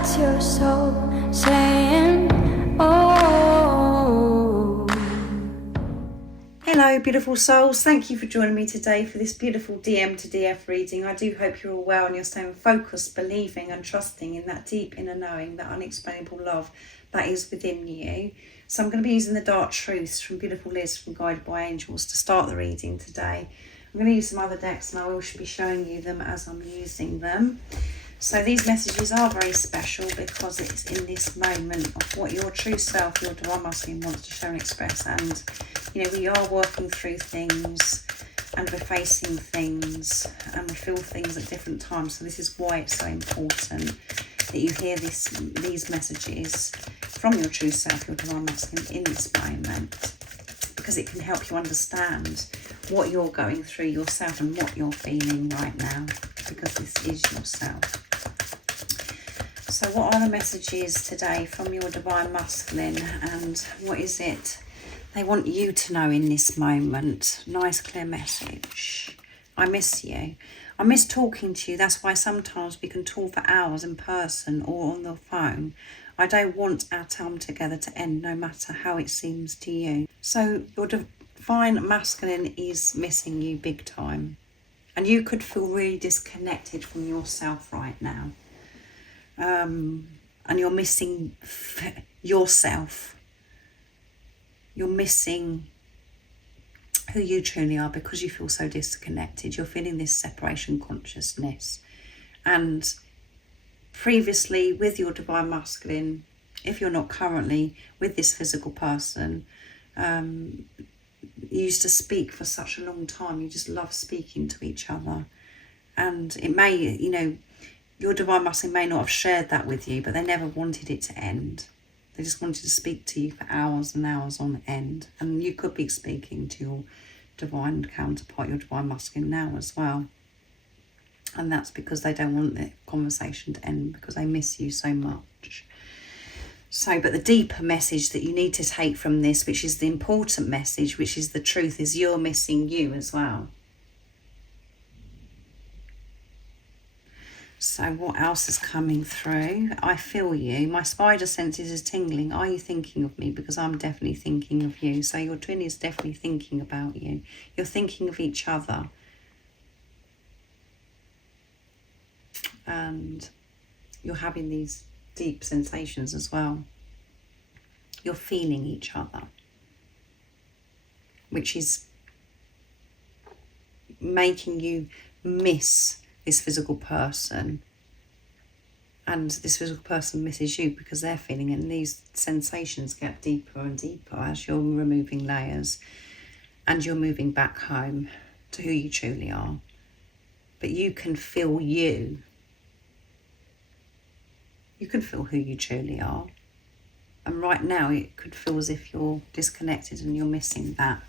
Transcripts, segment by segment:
That's your soul saying, oh. Hello beautiful souls, thank you for joining me today for this beautiful DM to DF reading. I do hope you're all well and you're staying focused, believing and trusting in that deep inner knowing, that unexplainable love that is within you. So I'm going to be using the Dark Truths from beautiful Liz from Guided by Angels to start the reading today. I'm going to use some other decks and I will be showing you them as I'm using them. So these messages are very special because it's in this moment of what your true self, your divine masculine, wants to show and express. And, you know, we are working through things and we're facing things and we feel things at different times. So this is why it's so important that you hear these messages from your true self, your divine masculine, in this moment, because it can help you understand what you're going through yourself and what you're feeling right now, because this is yourself. So what are the messages today from your divine masculine, and what is it they want you to know in this moment? Nice clear message. I miss you. I miss talking to you. That's why sometimes we can talk for hours in person or on the phone. I don't want our time together to end, no matter how it seems to you. So your divine masculine is missing you big time. And you could feel really disconnected from yourself right now. And you're missing yourself. You're missing who you truly are because you feel so disconnected. You're feeling this separation consciousness. And previously with your divine masculine, if you're not currently with this physical person, you used to speak for such a long time. You just love speaking to each other. And it may, you know, your divine masculine may not have shared that with you, but they never wanted it to end. They just wanted to speak to you for hours and hours on end. And you could be speaking to your divine counterpart, your divine masculine now as well. And that's because they don't want the conversation to end, because they miss you so much. So, but the deeper message that you need to take from this, which is the important message, which is the truth, is you're missing you as well. So what else is coming through? I feel you. My spider senses is tingling. Are you thinking of me? Because I'm definitely thinking of you. So your twin is definitely thinking about you. You're thinking of each other. And you're having these deep sensations as well. You're feeling each other, which is making you miss this physical person, and this physical person misses you because they're feeling it, and these sensations get deeper and deeper as you're removing layers and you're moving back home to who you truly are. But you can feel you. You can feel who you truly are. And right now it could feel as if you're disconnected and you're missing that.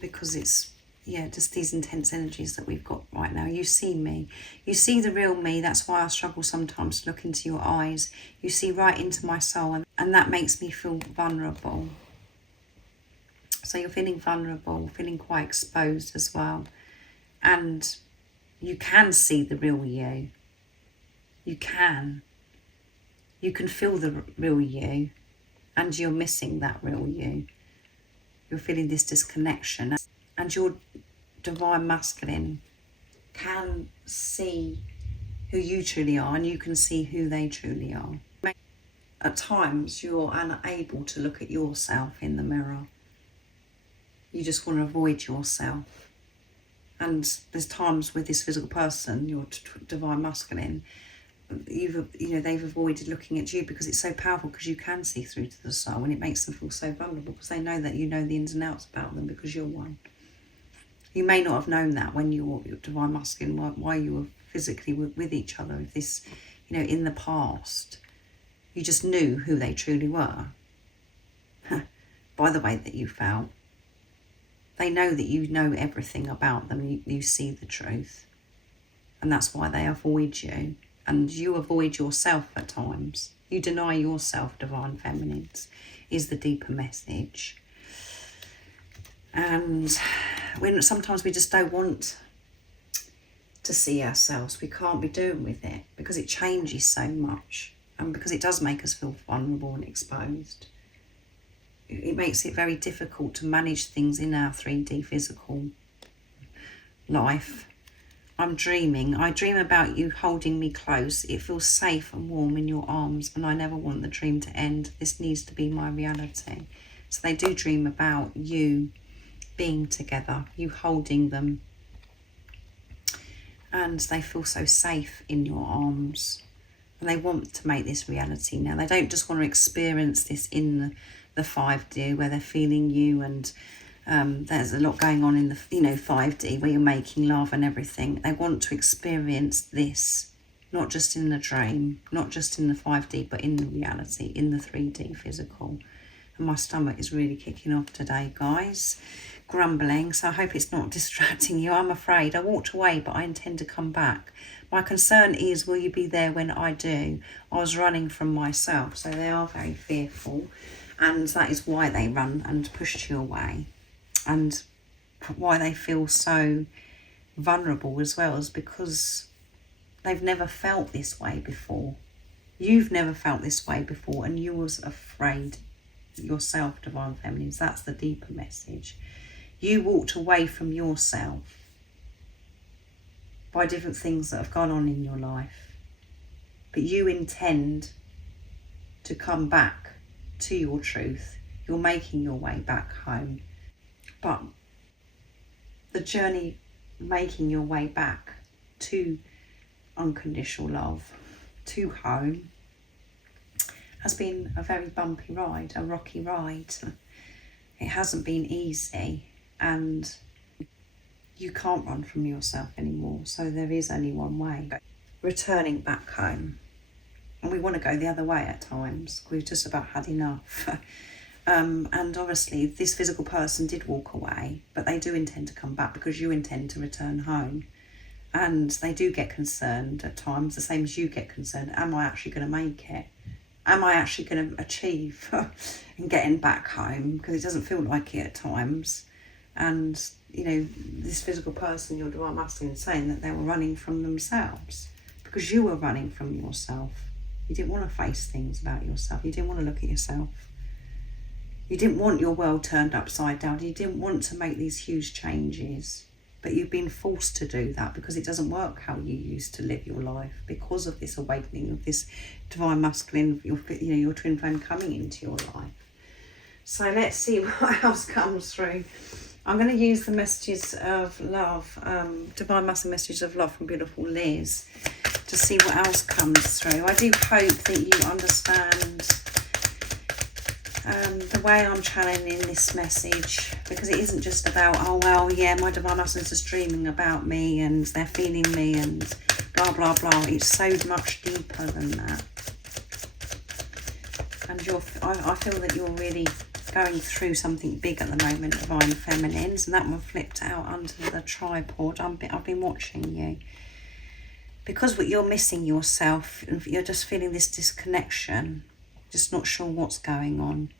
Because it's, yeah, just these intense energies that we've got right now. You see me. You see the real me. That's why I struggle sometimes to look into your eyes. You see right into my soul, and that makes me feel vulnerable. So you're feeling vulnerable, feeling quite exposed as well. And you can see the real you. You can. You can feel the real you, and you're missing that real you. You're feeling this disconnection. And your divine masculine can see who you truly are, and you can see who they truly are. At times, you're unable to look at yourself in the mirror. You just want to avoid yourself. And there's times with this physical person, your divine masculine, they've avoided looking at you because it's so powerful, because you can see through to the soul, and it makes them feel so vulnerable because they know that you know the ins and outs about them because you're one. You may not have known that when you're your divine masculine, why you were physically with each other. If this, in the past, you just knew who they truly were by the way that you felt. They know that you know everything about them. You see the truth, and that's why they avoid you. And you avoid yourself at times. You deny yourself, divine feminines, is the deeper message. And sometimes we just don't want to see ourselves. We can't be doing with it because it changes so much, and because it does make us feel vulnerable and exposed. It makes it very difficult to manage things in our 3D physical life. I'm dreaming. I dream about you holding me close. It feels safe and warm in your arms, and I never want the dream to end. This needs to be my reality. So they do dream about you being together, you holding them, and they feel so safe in your arms, and they want to make this reality now. They don't just want to experience this in the 5D where they're feeling you, and there's a lot going on in the 5D where you're making love and everything. They want to experience this, not just in the dream, not just in the 5D, but in the reality, in the 3D physical. And my stomach is really kicking off today, guys, grumbling, so I hope it's not distracting you. I'm afraid. I walked away, but I intend to come back. My concern is, will you be there when I do? I was running from myself, so they are very fearful, and that is why they run and pushed you away, and why they feel so vulnerable as well, is because they've never felt this way before. You've never felt this way before, and you was afraid yourself, Divine Feminines. That's the deeper message. You walked away from yourself by different things that have gone on in your life, but you intend to come back to your truth. You're making your way back home, but the journey making your way back to unconditional love, to home, has been a very bumpy ride, a rocky ride. It hasn't been easy, and you can't run from yourself anymore, so there is only one way. Returning back home. And we want to go the other way at times. We've just about had enough. And obviously this physical person did walk away, but they do intend to come back because you intend to return home. And they do get concerned at times, the same as you get concerned. Am I actually going to make it? Am I actually going to achieve in getting back home? Because it doesn't feel like it at times. And, you know, this physical person, your Divine Masculine, is saying that they were running from themselves because you were running from yourself. You didn't want to face things about yourself. You didn't want to look at yourself. You didn't want your world turned upside down. You didn't want to make these huge changes. But you've been forced to do that because it doesn't work how you used to live your life, because of this awakening of this Divine Masculine, your twin flame coming into your life. So let's see what else comes through. I'm going to use the messages of love, Divine Masculine messages of love from beautiful Liz, to see what else comes through. I do hope that you understand the way I'm channeling this message, because it isn't just about, oh well, yeah, my Divine Masculines is dreaming about me and they're feeling me and blah blah blah. It's so much deeper than that. And I feel that you're really going through something big at the moment, Divine Feminines, and that one flipped out under the tripod. I've been watching you. Because you're missing yourself, and you're just feeling this disconnection, just not sure what's going on.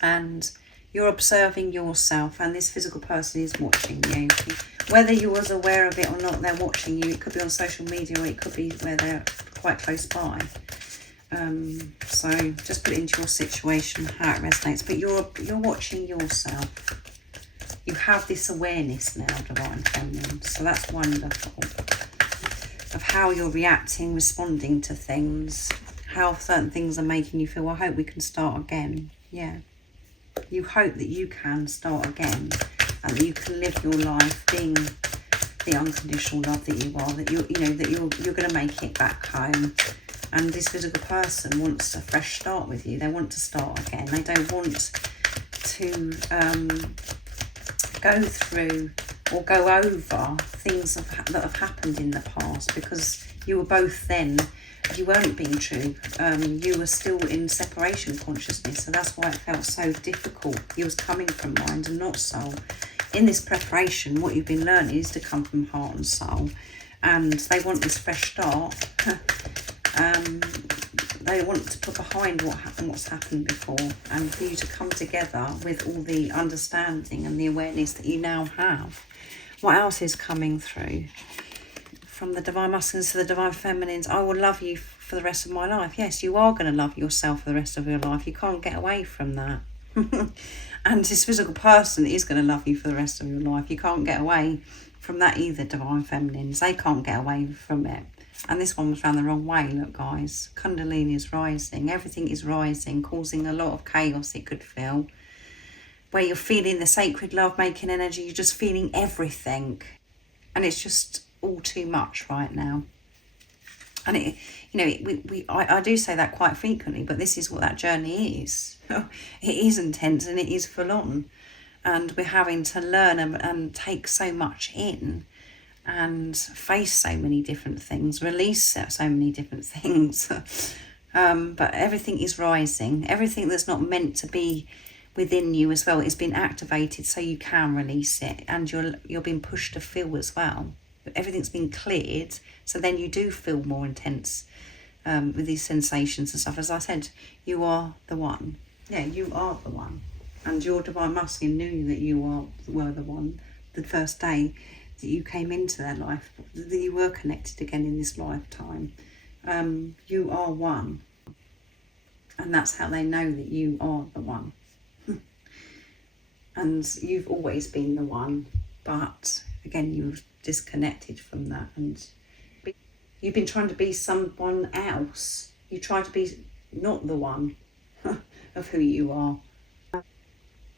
And you're observing yourself, and this physical person is watching you. Whether you was aware of it or not, they're watching you. It could be on social media, or it could be where they're quite close by. So just put it into your situation, how it resonates. But you're watching yourself. You have this awareness now, Divine Feminine. So that's wonderful. Of how you're reacting, responding to things, how certain things are making you feel, I hope we can start again. Yeah. You hope that you can start again, and that you can live your life being the unconditional love that you are, that you're going to make it back home. And this physical person wants a fresh start with you. They want to start again. They don't want to go through or go over things that have happened in the past, because you were both then, you weren't being true. You were still in separation consciousness, so that's why it felt so difficult. You was coming from mind and not soul. In this preparation, what you've been learning is to come from heart and soul, and they want this fresh start. They want to put behind what's happened before, and for you to come together with all the understanding and the awareness that you now have. What else is coming through? from the divine masculines to the divine feminines, I will love you for the rest of my life. Yes, you are going to love yourself for the rest of your life. You can't get away from that. And this physical person is going to love you for the rest of your life. You can't get away from that either, divine feminines. They can't get away from it. And this one was round the wrong way. Look, guys, Kundalini is rising. Everything is rising, causing a lot of chaos, it could feel. Where you're feeling the sacred love-making energy, you're just feeling everything. And it's just all too much right now. And it, you know, I do say that quite frequently, but this is what that journey is. It is intense and it is full on. And we're having to learn and take so much in and face so many different things, release so many different things. But everything is rising. Everything that's not meant to be within you as well is being activated so you can release it, and you're being pushed to feel as well. Everything's been cleared, so then you do feel more intense with these sensations and stuff. As I said, you are the one. Yeah, you are the one. And your divine masculine knew that you were the one the first day that you came into their life, that you were connected again in this lifetime. You are one. And that's how they know that you are the one. And you've always been the one, but again, you've disconnected from that, and you've been trying to be someone else. You try to be not the one of who you are,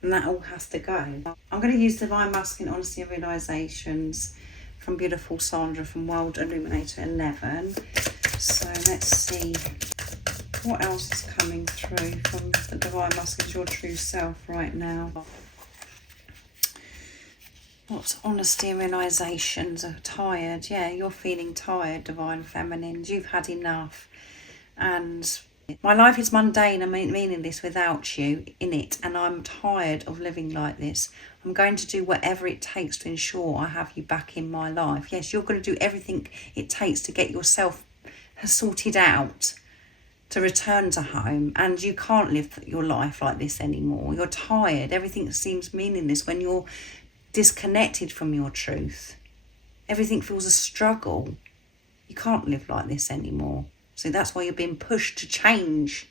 and that all has to go. I'm going to use Divine Masculine Honesty and Realizations from beautiful Sandra from World Illuminator 11. So let's see what else is coming through from the Divine Masculine, your true self right now. What's honesty and realizations? Are tired. Yeah, you're feeling tired, divine feminines. You've had enough. And my life is mundane and meaningless without you in it. And I'm tired of living like this. I'm going to do whatever it takes to ensure I have you back in my life. Yes, you're going to do everything it takes to get yourself sorted out, to return to home. And you can't live your life like this anymore. You're tired. Everything seems meaningless when you're disconnected from your truth. Everything feels a struggle. You can't live like this anymore. So that's why you're being pushed to change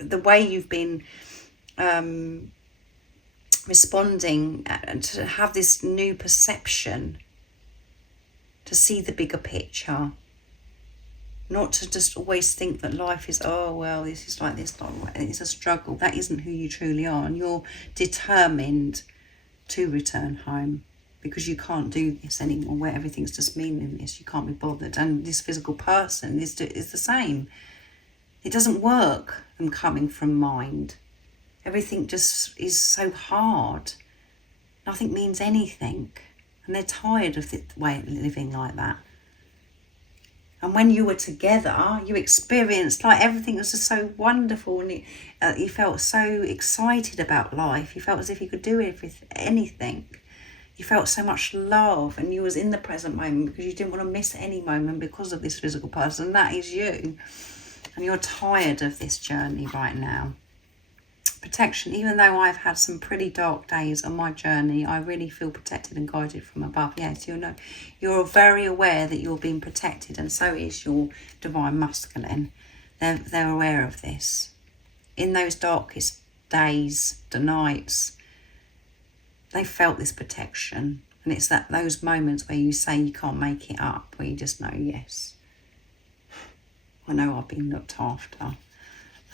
the way you've been responding, and to have this new perception, to see the bigger picture, not to just always think that life is, oh well, this is like this, it's a struggle. That isn't who you truly are, and you're determined to return home, because you can't do this anymore where everything's just meaningless. You can't be bothered. And this physical person is the same. It doesn't work, them coming from mind. Everything just is so hard. Nothing means anything. And they're tired of the way of living like that. And when you were together, you experienced like everything was just so wonderful, and you felt so excited about life. You felt as if you could do anything. You felt so much love, and you was in the present moment because you didn't want to miss any moment because of this physical person. That is you. And you're tired of this journey right now. Protection. Even though I've had some pretty dark days on my journey, I really feel protected and guided from above. Yes, you're very aware that you're being protected, and so is your divine masculine. They're aware of this. In those darkest days, the nights, they felt this protection. And it's those moments where you say you can't make it up, where you just know, yes, I know I've been looked after.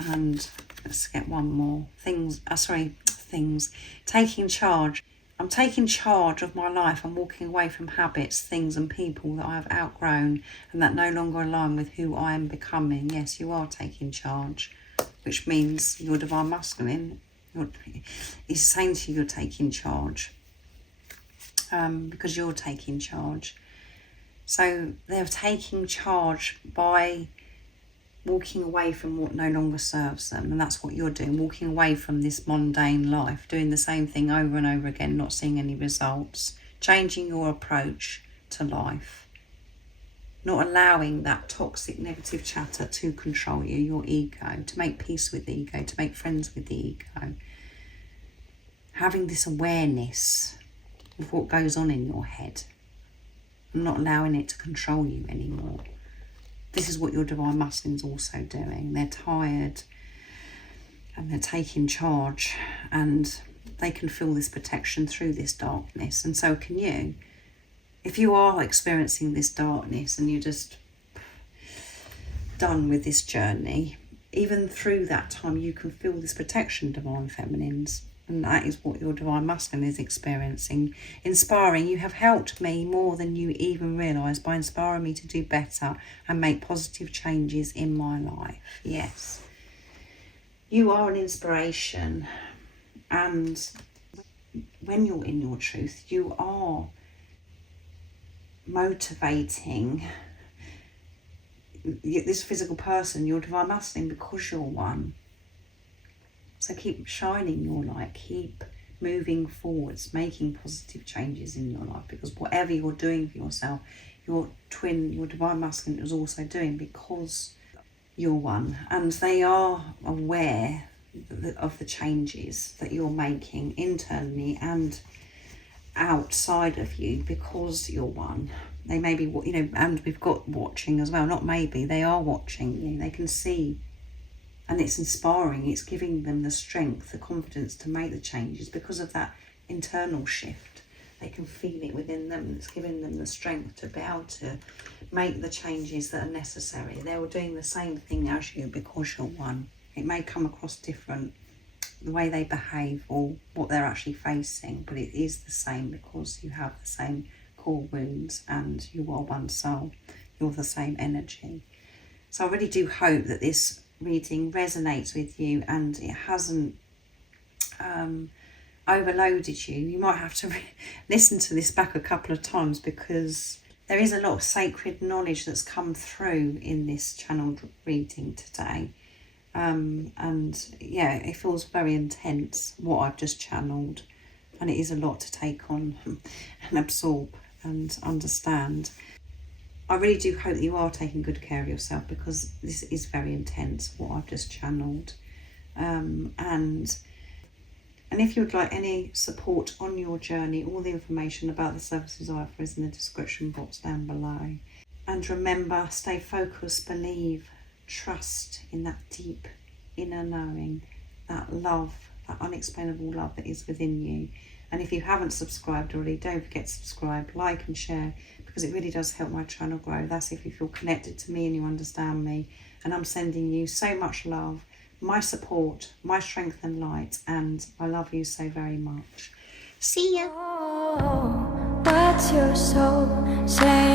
And let's get one more. Things. Taking charge. I'm taking charge of my life. I'm walking away from habits, things and people that I have outgrown and that no longer align with who I am becoming. Yes, you are taking charge, which means your divine masculine is saying to you you're taking charge, because you're taking charge. So they're taking charge by walking away from what no longer serves them, and that's what you're doing, walking away from this mundane life, doing the same thing over and over again, not seeing any results, changing your approach to life, not allowing that toxic negative chatter to control you, your ego, to make peace with the ego, to make friends with the ego, having this awareness of what goes on in your head, and not allowing it to control you anymore. This is what your divine masculine's also doing. They're tired and they're taking charge, and they can feel this protection through this darkness, and so can you. If you are experiencing this darkness and you're just done with this journey, even through that time you can feel this protection, divine feminines, and that is what your divine masculine is experiencing. Inspiring, you have helped me more than you even realise by inspiring me to do better and make positive changes in my life. Yes, you are an inspiration, and when you're in your truth, you are motivating this physical person, your divine masculine, because you're one. So keep shining your light, keep moving forwards, making positive changes in your life, because whatever you're doing for yourself, your twin, your divine masculine, is also doing, because you're one, and they are aware of the changes that you're making internally and outside of you, because you're one. They may be, and we've got watching as well, not maybe, they are watching you, they can see, and it's inspiring, it's giving them the strength, the confidence to make the changes because of that internal shift. They can feel it within them, it's giving them the strength to be able to make the changes that are necessary. They're all doing the same thing as you, because you're one. It may come across different, the way they behave or what they're actually facing, but it is the same, because you have the same core wounds and you are one soul. You're the same energy. So I really do hope that this reading resonates with you and it hasn't overloaded you. You might have to listen to this back a couple of times, because there is a lot of sacred knowledge that's come through in this channeled reading today. And yeah, it feels very intense what I've just channeled, and it is a lot to take on and absorb and understand. I really do hope that you are taking good care of yourself, because this is very intense what I've just channeled. And if you'd like any support on your journey, all the information about the services I offer is in the description box down below. And remember, stay focused, believe, trust in that deep inner knowing, that love, that unexplainable love that is within you. And if you haven't subscribed already, don't forget to subscribe, like and share, because it really does help my channel grow. That's if you feel connected to me and you understand me. And I'm sending you so much love, my support, my strength and light, and I love you so very much. See ya. Oh, what's your soul saying?